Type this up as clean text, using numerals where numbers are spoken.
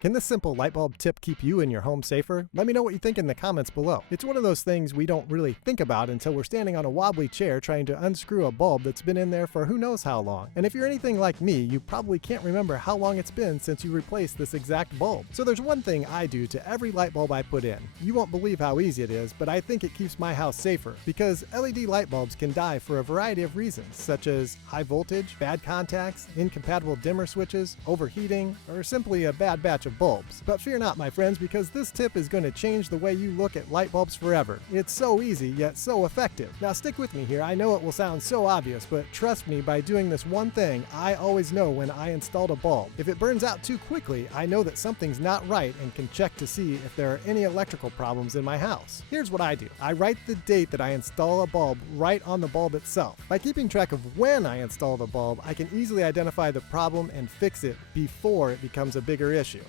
Can this simple light bulb tip keep you and your home safer? Let me know what you think in the comments below. It's one of those things we don't really think about until we're standing on a wobbly chair trying to unscrew a bulb that's been in there for who knows how long. And if you're anything like me, you probably can't remember how long it's been since you replaced this exact bulb. So there's one thing I do to every light bulb I put in. You won't believe how easy it is, but I think it keeps my house safer because LED light bulbs can die for a variety of reasons, such as high voltage, bad contacts, incompatible dimmer switches, overheating, or simply a bad batch of bulbs. But fear not, my friends, because this tip is going to change the way you look at light bulbs forever. It's so easy, yet so effective. Now stick with me here. I know it will sound so obvious, but trust me, by doing this one thing, I always know when I installed a bulb. If it burns out too quickly, I know that something's not right and can check to see if there are any electrical problems in my house. Here's what I do. I write the date that I install a bulb right on the bulb itself. By keeping track of when I install the bulb, I can easily identify the problem and fix it before it becomes a bigger issue.